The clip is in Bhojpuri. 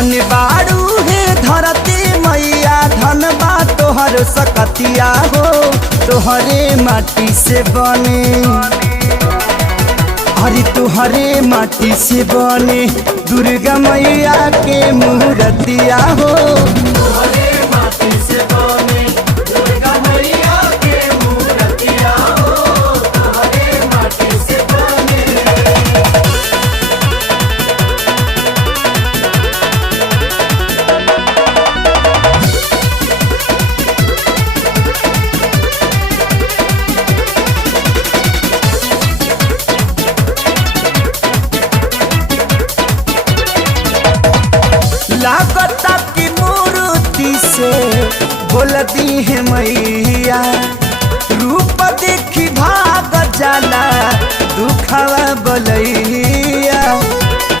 धन बाड़ू हे धरती मैया धन बा तोहर सकतिया हो तोहरे माटी से बने अरे तोहरे माटी से बने दुर्गा मैया के मूर्तिया हो तोहरे माटी से बने दुर्गा मैया के मूर्तिया हो तोहरे माटी से बने। लागता की मूर्ति से बोलती है मैया रूप देखी भाग जाला दुखवा बोलैया।